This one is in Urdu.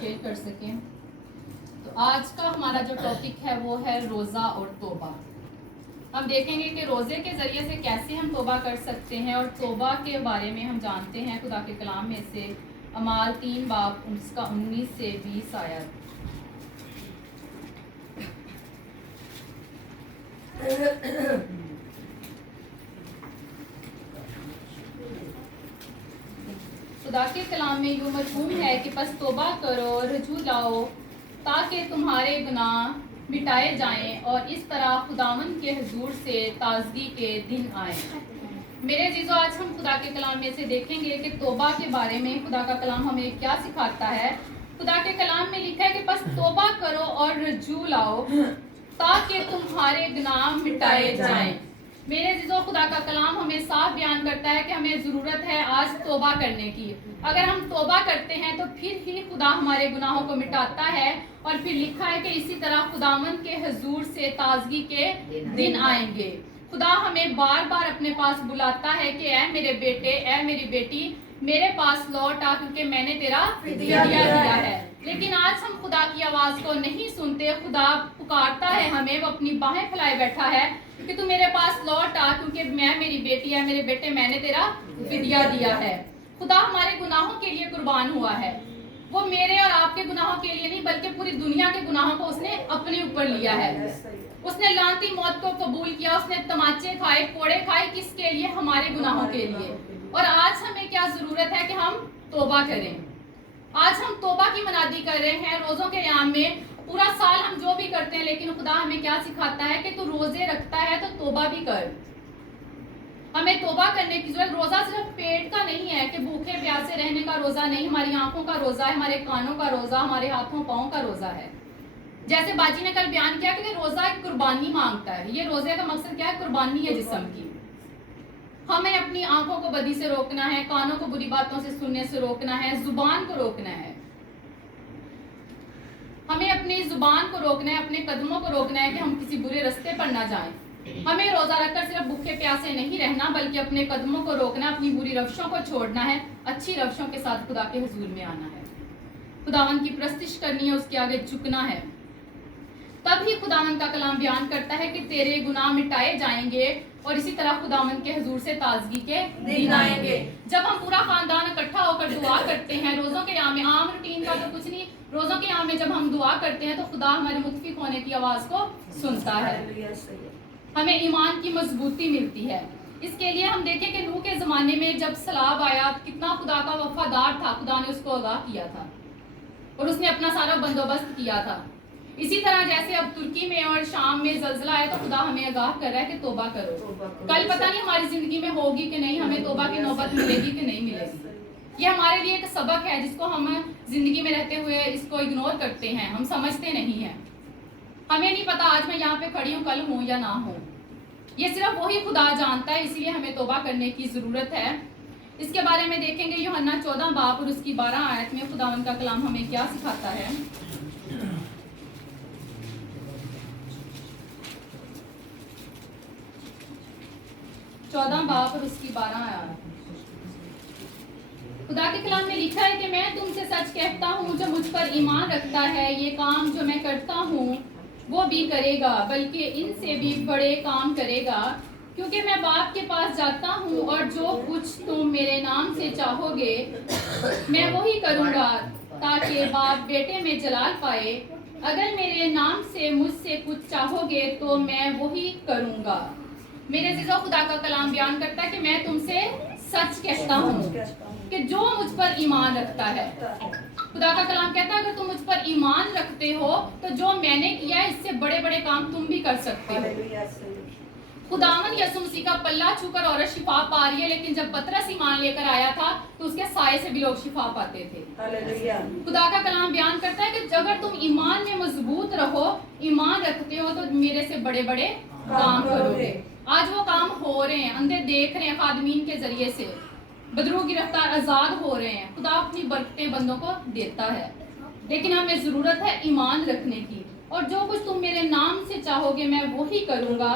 شیئر کر سکیں. تو آج کا ہمارا جو ٹاپک ہے وہ ہے روزہ اور توبہ. ہم دیکھیں گے کہ روزے کے ذریعے سے کیسے ہم توبہ کر سکتے ہیں، اور توبہ کے بارے میں ہم جانتے ہیں خدا کے کلام میں سے اعمال 3 باب اس کا 19 سے 20 آیات. خدا کے کلام میں یوں مفہوم ہے کہ پس توبہ کرو، رجوع لاؤ تاکہ تمہارے گناہ مٹائے جائیں اور اس طرح خداوند کے حضور سے تازگی کے دن آئیں. میرے عزیزو، آج ہم خدا کے کلام میں سے دیکھیں گے کہ توبہ کے بارے میں خدا کا کلام ہمیں کیا سکھاتا ہے. خدا کے کلام میں لکھا ہے کہ بس توبہ کرو اور رجوع لاؤ تاکہ تمہارے گناہ مٹائے جائیں. میرے عزیزو، خدا کا کلام ہمیں صاف بیان کرتا ہے کہ ہمیں ضرورت ہے آج توبہ کرنے کی. اگر ہم توبہ کرتے ہیں تو پھر ہی خدا ہمارے گناہوں کو مٹاتا ہے، اور پھر لکھا ہے کہ اسی طرح خداوند کے حضور سے تازگی کے دن آئیں گے. خدا ہمیں بار بار اپنے پاس بلاتا ہے کہ اے میرے بیٹے، اے میری بیٹی، میرے پاس لوٹ آ کیونکہ میں نے تیرا فدیہ دیا ہے. لیکن آج ہم خدا کی آواز کو نہیں سنتے. خدا پکارتا ہے ہمیں، وہ اپنی باہیں پھیلائے بیٹھا ہے کہ تو میرے پاس لوٹ آ کیونکہ میں میری بیٹی ہے، میرے بیٹے، میں نے تیرا فدیہ دیا ہے. خدا ہمارے گناہوں کے لیے قربان ہوا ہے. وہ میرے اور آپ کے گناہوں کے لیے نہیں بلکہ پوری دنیا کے گناہوں کو اس نے اپنے اوپر لیا ہے. اس نے لعنتی موت کو قبول کیا، اس نے تماچے کھائے، کوڑے کھائے، کس کے لیے؟ ہمارے گناہوں کے لیے. اور آج ہمیں کیا ضرورت ہے کہ ہم توبہ کریں. آج ہم توبہ کی منادی کر رہے ہیں روزوں کے ایام میں. پورا سال ہم جو بھی کرتے ہیں، لیکن خدا ہمیں کیا سکھاتا ہے کہ تو روزے رکھتا ہے تو توبہ بھی کر. ہمیں توبہ کرنے کی ضرورت. روزہ صرف پیٹ کا نہیں ہے کہ بھوکے پیاسے رہنے کا روزہ نہیں، ہماری آنکھوں کا روزہ ہے، ہمارے کانوں کا روزہ، ہمارے ہاتھوں پاؤں کا روزہ ہے. جیسے باجی نے کل بیان کیا کہ روزہ ایک قربانی مانگتا ہے. یہ روزے کا مقصد کیا ہے؟ قربانی ہے جسم کی. ہمیں اپنی آنکھوں کو بدی سے روکنا ہے، کانوں کو بری باتوں سے سننے سے روکنا ہے، زبان کو روکنا ہے. ہمیں اپنی زبان کو روکنا ہے، اپنے قدموں کو روکنا ہے کہ ہم کسی برے رستے پر نہ جائیں. ہمیں روزہ رکھ کر صرف بھوکے پیاسے نہیں رہنا بلکہ اپنے قدموں کو روکنا، اپنی بری روشوں کو چھوڑنا ہے، اچھی روشوں کے ساتھ خدا کے حضور میں آنا ہے. خداوند کی پرستش کرنی ہے، اس کے آگے جھکنا ہے. تب ہی خداوند کا کلام بیان کرتا ہے کہ تیرے گناہ مٹائے جائیں گے اور اسی طرح خداوند کے حضور سے تازگی کے دن آئیں گے. جب ہم پورا خاندان اکٹھا ہو کر دعا کرتے ہیں روزوں کے ایام میں، عام روٹین کا تو کچھ نہیں، روزوں کے ایام میں جب ہم دعا کرتے ہیں تو خدا ہمارے متفق ہونے کی آواز کو سنتا ہے. ہمیں ایمان کی مضبوطی ملتی ہے. اس کے لیے ہم دیکھیں کہ نوح کے زمانے میں جب سیلاب آیا، کتنا خدا کا وفادار تھا. خدا نے اس کو آگاہ کیا تھا اور اس نے اپنا سارا بندوبست کیا تھا. اسی طرح جیسے اب ترکی میں اور شام میں زلزلہ آیا تو خدا ہمیں آگاہ کر رہا ہے کہ توبہ کرو. کل پتہ نہیں ہماری زندگی میں ہوگی کہ نہیں، ہمیں توبہ کی نوبت ملے گی کہ نہیں ملے گی. یہ ہمارے لیے ایک سبق ہے جس کو ہم زندگی میں رہتے ہوئے اس کو اگنور کرتے ہیں، ہم سمجھتے نہیں ہیں. ہمیں نہیں پتا آج میں یہاں پہ کھڑی ہوں، کل ہوں یا نہ ہوں. یہ صرف وہی خدا جانتا ہے، اس لیے ہمیں توبہ کرنے کی ضرورت ہے. اس کے بارے میں دیکھیں گے یوحنا 14 باب اور اس کی 12 آیت میں خداوند کا کلام ہمیں کیا سکھاتا ہے. 14 باب اور اس کی 12 آیات. خدا کے کلام میں لکھا ہے کہ میں تم سے سچ کہتا ہوں، جو مجھ پر ایمان رکھتا ہے یہ کام جو میں کرتا ہوں وہ بھی کرے گا، بلکہ ان سے بھی بڑے کام کرے گا، کیونکہ میں باپ کے پاس جاتا ہوں، اور جو کچھ تم میرے نام سے چاہو گے میں وہی کروں گا تاکہ باپ بیٹے میں جلال پائے. اگر میرے نام سے مجھ سے کچھ چاہو گے تو میں وہی کروں گا. میرے عزیزو، خدا کا کلام بیان کرتا ہے کہ میں تم سے سچ کہتا ہوں کہ جو مجھ پر ایمان رکھتا ہے. خدا کا کلام کہتا ہے اگر تم مجھ پر ایمان رکھتے ہو تو جو میں نے کیا ہے اس سے بڑے بڑے کام تم بھی کر سکتے ہو. خداوند یسوع مسیح کا پلہ چھو کر عورت شفا پا رہی ہے، لیکن جب پطرس ایمان لے کر آیا تھا تو اس کے سائے سے بھی لوگ شفا پاتے تھے. خدا کا کلام بیان کرتا ہے کہ اگر تم ایمان میں مضبوط رہو، ایمان رکھتے ہو تو میرے سے بڑے بڑے کام کرو گے. آج وہ کام ہو رہے ہیں، اندھے دیکھ رہے ہیں خادمین کے ذریعے سے، بدرو گرفتار آزاد ہو رہے ہیں. خدا اپنی برکتیں بندوں کو دیتا ہے، لیکن ہمیں ضرورت ہے ایمان رکھنے کی. اور جو کچھ تم میرے نام سے چاہو گے میں وہی کروں گا